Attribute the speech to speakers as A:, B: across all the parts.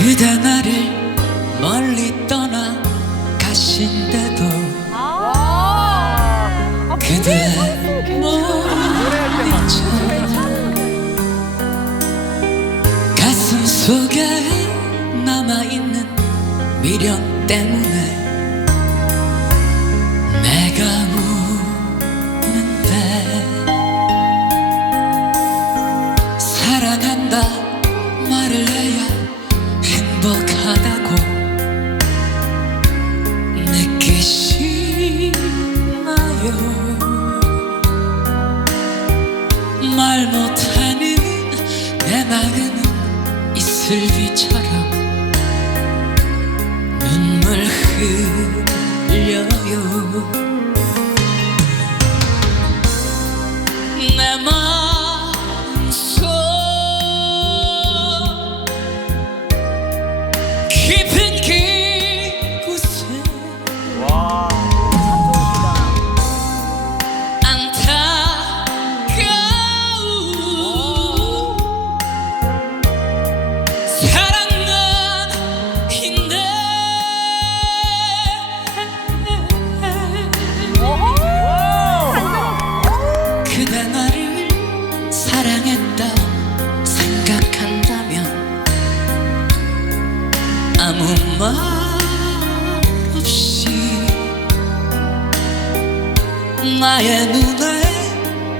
A: 그대 나를 멀리 떠나 가신데도 아. 그대 모른 척 가슴 속에 남아있는 미련 때문에 말 못하는 내 맑은 이슬비처럼 눈물 흘려요. 사랑했다 생각한다면 아무 말 없이 나의 눈에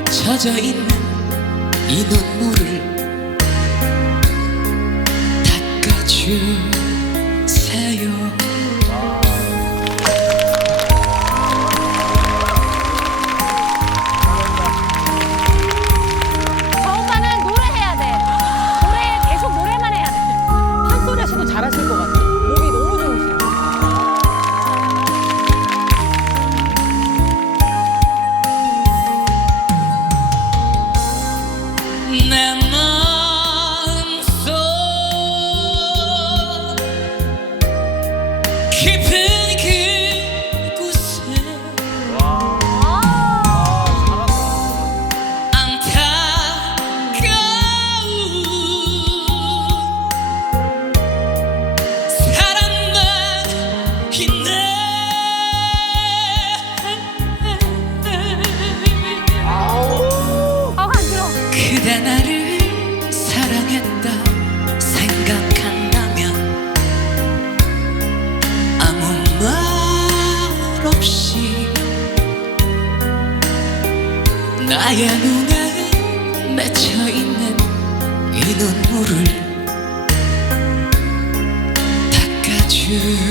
A: 젖어있는 이 눈물을 닦아줄 나의 눈에 맺혀있는 이 눈물을 닦아주세요.